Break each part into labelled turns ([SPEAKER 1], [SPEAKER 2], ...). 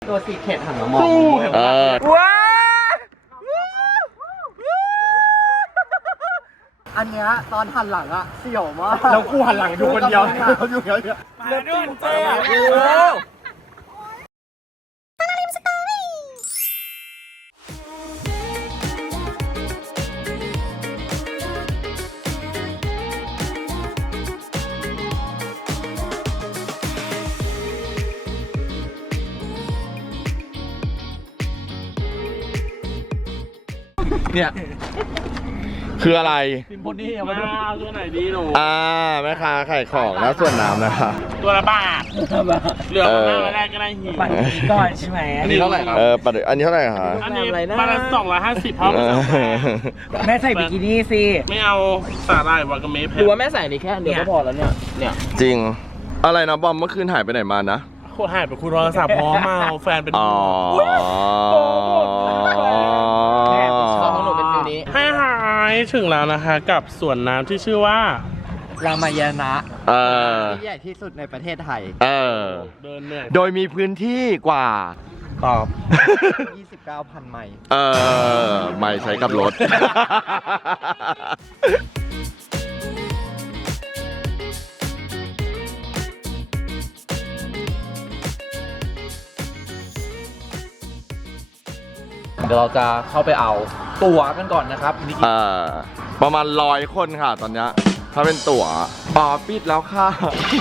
[SPEAKER 1] ตัวซีเคร็ตหันมามอง
[SPEAKER 2] ว้า
[SPEAKER 1] อันเนี้ยตอนหันหลังอะเสี่ยวมาก
[SPEAKER 2] แล้วกูหันหลังอยู่คนเดียวเขาอยู่เยอะๆเลือดจริงเจ๊เนี่ยคืออะไร
[SPEAKER 3] ซิมโฟนีเอามาดูตัวไหนดีหนู
[SPEAKER 2] แม่ค้าขายของแล้วส่วนน้ำนะคะ
[SPEAKER 3] ตัวละบาทเหลือมาแรกก็ได้หิว
[SPEAKER 1] ปัดก่อนใช่ไหม
[SPEAKER 2] อันนี้เท่าไหร่ครับปัดอันนี้เท่าไหร่คะ
[SPEAKER 3] อันนี้มาละ250เพราะ
[SPEAKER 1] แม่ใส่บิกินี่สิ
[SPEAKER 3] ไม่เอาสาหร่ายวากาเมะแพง
[SPEAKER 1] หรือว่าแม่ใส่นี่แค่เดี๋ยวก็พอแล้วเนี่ย
[SPEAKER 2] จริงอะไรนะบอมเมื่อคืนหายไปไหนมานะ
[SPEAKER 3] โคตรหายไปคุยโทรศัพท์พร้อมมาแฟนเป็นให้หายถึงแล้วนะคะกับสวนน้ำที่ชื่อว่า
[SPEAKER 1] รามายณะที่ใหญ่ที่สุดในประเทศไทย
[SPEAKER 3] เดินเหนื่อย
[SPEAKER 2] โดยมีพื้นที่กว่า
[SPEAKER 3] ตอบ
[SPEAKER 1] 29,000 ไมล์
[SPEAKER 2] ไมล์ใช้กับรถ
[SPEAKER 1] เดี๋ยวเราจะเข้าไปเอาตั๋วกันก่อนนะครับ
[SPEAKER 2] ประมาณ100 คนค่ะตอนนี้ถ้าเป็นตั๋วปิดแล้วค่ะ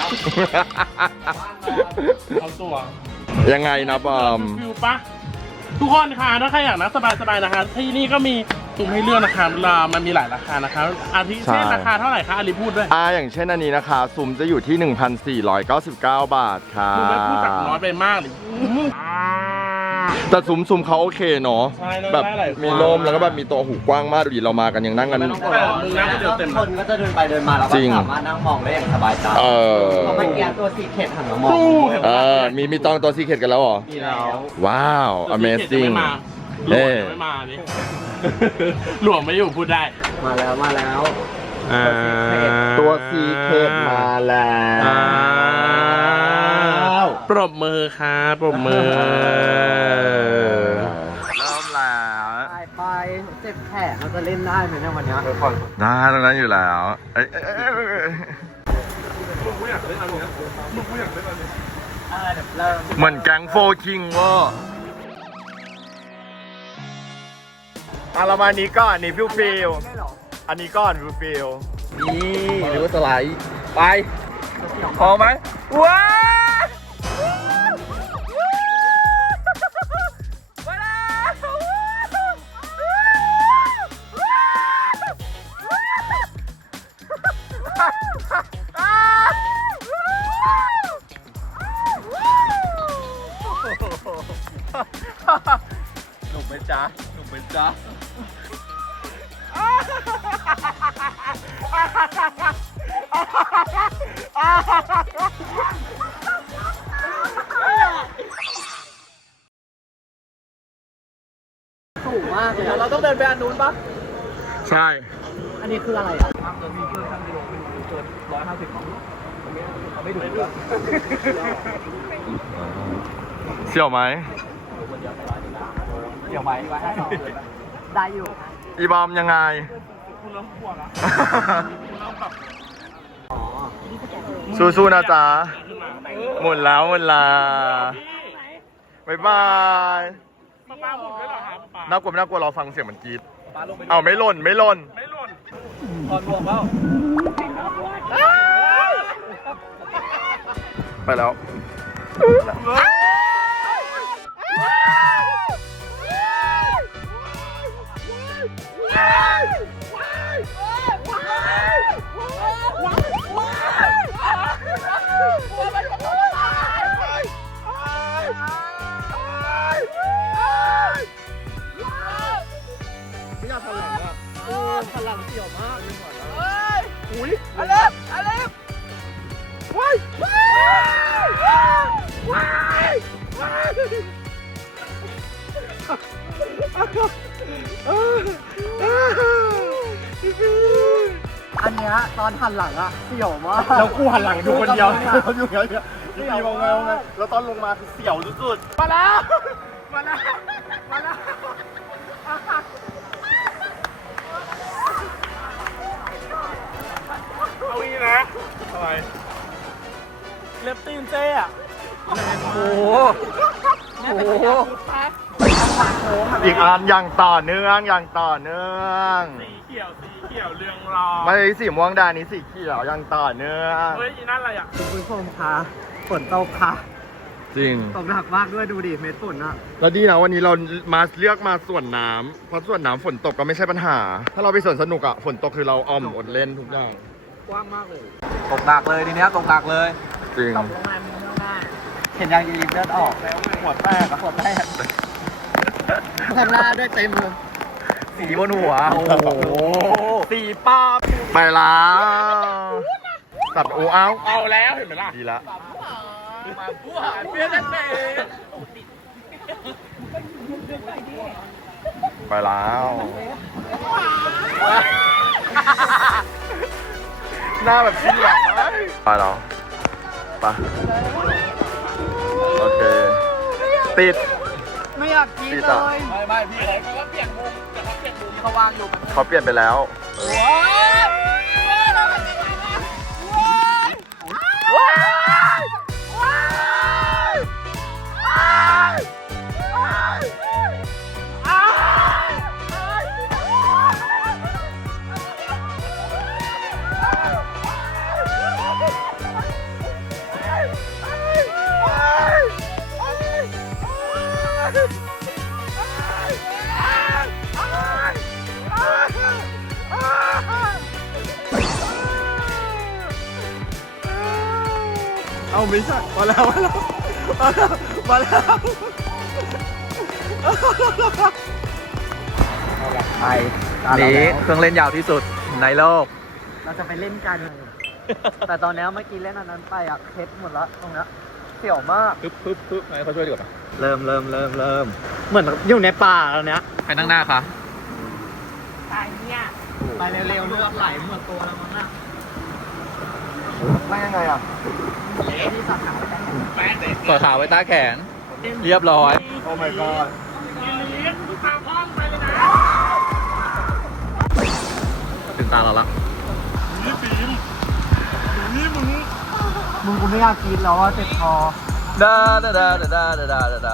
[SPEAKER 3] เอาตั๋ว
[SPEAKER 2] ยังไงนะบอม
[SPEAKER 3] ฟิวปะทุกคนค่ะถ้าใครอยากนั่งสบายๆนะคะที่นี่ก็มีซุ้มให้เลือกนะคะมันมีหลายราคานะคะอาทิเช่นราคาเท่าไหร่คะอาริพูดด้วย
[SPEAKER 2] อย่างเช่นอันนี้นะคะซุ้มจะอยู่ที่ 1,499 บาทค่ะ
[SPEAKER 3] คุณไม่พูดจากน้อยไปมากเลย
[SPEAKER 2] แต่ซุ้มเขาโอเคเนาะแบบมีลมแล้วก็แบบมีตัวหูกว้างมากดูดิเรามากันยังนั่งกัน
[SPEAKER 1] คนก็จะเดินไปเดินมาแล้วก็สามารถนั่งมองได้อย่างสบายใจเพราะเมื่อกี้ตัวซีเคร็ตหันมามอง
[SPEAKER 2] มีตองตัวซีเคร็ตกันแล้วเหรอ
[SPEAKER 1] มีแล้ว
[SPEAKER 2] ว้าว amazing
[SPEAKER 3] หลวงไม่มาดิหลวงไม่อยู่พูดได้
[SPEAKER 1] มาแล้ว
[SPEAKER 2] ตัวซีเคร็ตมาแล้ว
[SPEAKER 3] ปรบมือค่ะปรบมือ
[SPEAKER 2] เริ่มแล้ว
[SPEAKER 1] ไปเจ็บแผลเราจะเล่นได้ไหมเนี่ยวันนี้
[SPEAKER 2] ได้ตรงนั้นอยู่แล้ว
[SPEAKER 3] มึงกูอยากเล่นอันนี้มึงกูอยากเล่นอันนี้
[SPEAKER 2] เหมือนแก๊งโฟคิงว่าเรามานี้ก่อนนี่ฟิลอันนี้ก่อนฟิลนี่หรือว่าสไลด์ไปพอไหมว้าหนุ่มเป็นจ้า
[SPEAKER 1] สูงมากเลยเราต้องเดินไปอันนู้นปะ
[SPEAKER 2] ใช่
[SPEAKER 1] อันนี้คืออะไร
[SPEAKER 2] เสี่ยวไหม
[SPEAKER 1] ได้อยู่
[SPEAKER 2] อีบอมยังไงสู้ๆนะจ๊ะหมุนแล้วบ๊ายบายน่ากลัวเราฟังเสียงเหมือนกรี๊ดไม่หล่น
[SPEAKER 1] ตอนรวมแล้ว
[SPEAKER 2] ไปแล้วไม่อยากพลังเสี่ยวมากอุ้ยอเล็บว้าย
[SPEAKER 1] อันเนี้ยตอนหันหลังอะเสี่ยวมาก
[SPEAKER 2] แล้วกูหันหลังอยู่คนเดียวเขาอยู่เยอะนี่มองไงแล้วตอนลงมาคือเสี่ยวสุดๆมาแล้วมาแล้วมาแล้วเอาอีกนะอะไร
[SPEAKER 3] เล็บตีนเจ๊อะ
[SPEAKER 2] โอ้โหอีกอันอย่างต่อเนื่องอย่างต่อเนื่อง
[SPEAKER 3] สีเขียวเรืองรอง
[SPEAKER 2] ไม่สีม่วงดานี้สีเขียวอย่างต่อเนื่อง
[SPEAKER 3] เฮ้ยอีนั่นอะไรอ่ะ
[SPEAKER 1] คุณผู้ชมคะฝนตกค่ะ
[SPEAKER 2] จริง
[SPEAKER 1] ตกหนักมากด้วยดูดิเม็ดฝนอ่ะ
[SPEAKER 2] แล้วดีนะวันนี้เรามาเลือกมาส่วนน้ำเพราะส่วนน้ำฝนตกก็ไม่ใช่ปัญหา ถ้าเราไปสวนสนุกอ่ะฝนตกคือเราออมอดเล่นทุกอย่าง
[SPEAKER 1] กว้างมากเลยตกหนักเลยทีเนี้ยตกหนักเลย
[SPEAKER 2] จริง
[SPEAKER 1] เห็นยังยีริมเลือดออกแล้วหัวแตกหัวแตกข้างหน้าด้วยเต็มเลยสีบนหัวโอ้โหสีป้าบ
[SPEAKER 2] ไปแล้วตัดโอ้เอา
[SPEAKER 3] เอาแล้วเห็นไหมล่ะ
[SPEAKER 2] ดีละ
[SPEAKER 3] เปลี่ยนเตะ
[SPEAKER 2] ไปแล้วหน้าแบบชิ้นหลังไปแล้วไปโอเคติด
[SPEAKER 1] ไม่อยากกิน
[SPEAKER 2] ติด
[SPEAKER 1] เล
[SPEAKER 2] อ่ะ
[SPEAKER 1] ย
[SPEAKER 3] ไม่พี่เขาก็เปลี่ยนมุมแต่เขาเปลี่ยนมุม
[SPEAKER 1] เขาวางอยู่มัน
[SPEAKER 2] เขาเปลี่ยนไปแล้ว เอาไม่ใช่มาแล้วมาแล้วมาแล้ว
[SPEAKER 1] ไป
[SPEAKER 4] นี้เครื่องเล่นยาวที่สุดในโลก
[SPEAKER 1] เราจะไปเล่นกัน แต่ตอนนี้เมื่อกี้เล่นอันนั้นไปอ่ะเคล็ดหมดแล้วตรงนี้เสี่ยวมาก
[SPEAKER 4] ปึ๊บให้เขาช่วยดีกว่า
[SPEAKER 1] เริ่มเหมือนอยู่ในป่าแล้วเนี้ย
[SPEAKER 4] ใครนั่งหน้าคะ
[SPEAKER 1] ไปเร็วๆเลือดไหลหมดตัวแล้วมั้งน่ะ
[SPEAKER 2] ไม่ยังไงอ่ะ
[SPEAKER 1] ที่สาขาไปไหน
[SPEAKER 4] ต่อขาไว้ใต้แขน เรียบร้อย
[SPEAKER 2] โอ้ my god
[SPEAKER 3] ทางห้องไปเลยนะ
[SPEAKER 4] ถึงตาเราละ
[SPEAKER 3] นี่ฟิล์มนี่มึง
[SPEAKER 1] มึงกูไม่อยากกินแล้วอ่ะเจ็บคอ
[SPEAKER 4] ดาดาดาดาดาดาดาดา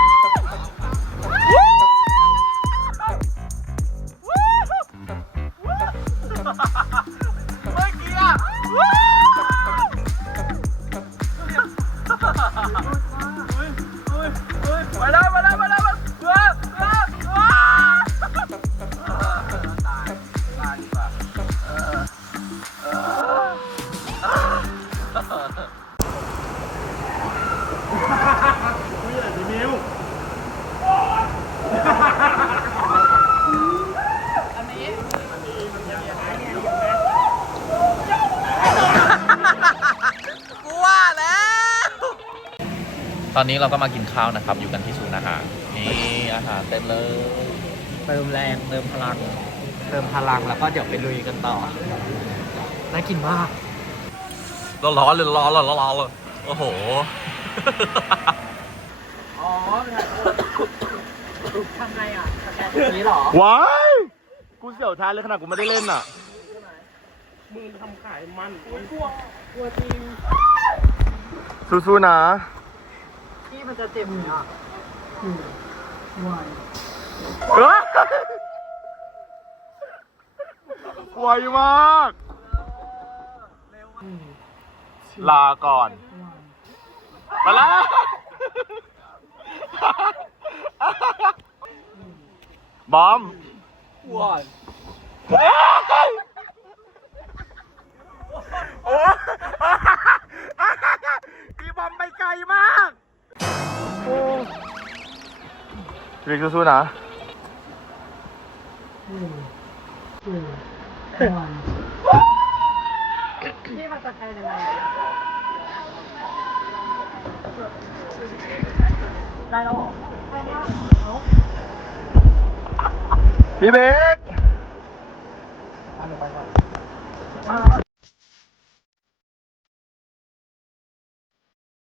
[SPEAKER 4] ตอนนี้เราก็มากินข้าวนะครับ อยู่กันที่ศูนย์อาหารนี่อาหารเต็มเลย
[SPEAKER 1] เติมแรงเติมพลังแล้วก็เดี๋ยวไปลุยกันต่อน่ากินมาก
[SPEAKER 4] ร้อนเลยร้อนเลยโอ้โห
[SPEAKER 1] อ๋อทำไงอ่ะสแกนแบบนี้หรอ
[SPEAKER 2] ว้ายกูเสี่ยวแทนเลยขนาดกูไม่ได้เล่นอ่ะ
[SPEAKER 3] มึงทำขายมันกลัวจริง
[SPEAKER 2] สู้ๆนะ
[SPEAKER 1] ที่มันจะเจ็บอ่ะ
[SPEAKER 2] ไวมาก ลาก่อนไปแล้วบอม
[SPEAKER 1] ว้าย
[SPEAKER 2] โอ้อีบอมไปไกลมากวิกสู้ๆนะ
[SPEAKER 1] ที่มันจะใครยังไงได้แล้ว
[SPEAKER 2] พี่เบก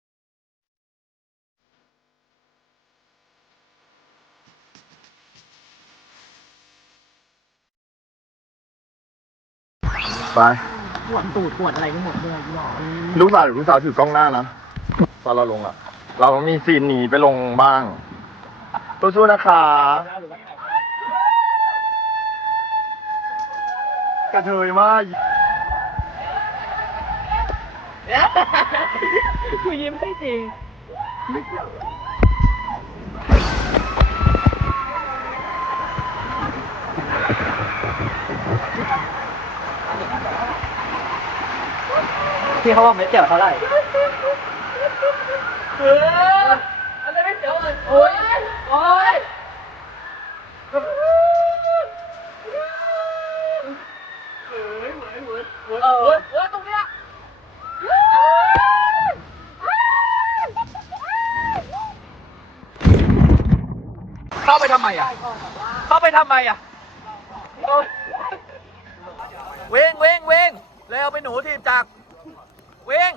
[SPEAKER 2] ไป
[SPEAKER 1] ปวดตูดปวดอะไรทั้งหมดเลยหรอ
[SPEAKER 2] ลูกสาวหรือลูกสาวถือกล้องหน้านะ ตอนเราลงอ่ะ เรามีซีนหนีไปลงบ้างสู้ๆนะคะกระเทยมาก
[SPEAKER 1] กูยิ้มให้จริงที่เขาบอกไม่เจ็บเท่าไหร่อะไรไม่เจ็บเลยโอ๊ยโอ๊ยตรงเนี้ยเข้าไปทำไมอ่ะเข้าไปทำไมอ่ะเว้งเว้งเว้งเร็วไปหนูทีมจักรเว้ง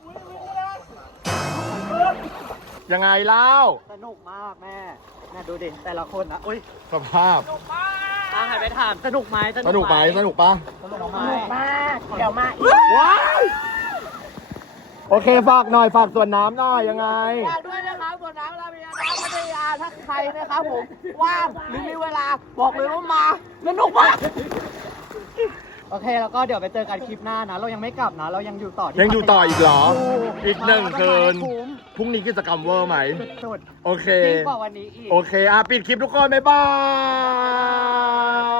[SPEAKER 2] ยังไงเล่า
[SPEAKER 1] สนุกมากแม่ดูดิแต่ละคนนะอุ้ย
[SPEAKER 2] สภาพ
[SPEAKER 1] หันไปถามสนุกไหม
[SPEAKER 2] สนุกไหมสนุกปะ
[SPEAKER 1] สนุกมากเดี๋ยวมาอีก
[SPEAKER 2] ว้ายโอเคฝากหน่อยฝากส่วนน้ำหน่อยยังไง
[SPEAKER 1] ฝากด้วยนะครับบนน้ำรามีน้ำพัทยาถ้าใครนะครับผมว่างหรือมีเวลาบอกเลยว่ามาสนุกมากโอเคแล้วก็เดี๋ยวไปเจอกันคลิปหน้านะเรายังไม่กลับนะเรายังอยู่ต่อที่
[SPEAKER 2] ยังอยู่ต่ออีกเหรอ อีกหนึ่งคืน
[SPEAKER 1] คุ้ม
[SPEAKER 2] พรุ่งนี้กิจกรรมเวอร์ไหม
[SPEAKER 1] สุด
[SPEAKER 2] โอเค
[SPEAKER 1] ๆจริงกว่าวันนี้อีก
[SPEAKER 2] โอเคปิดคลิปทุกคน บ๊ายบาย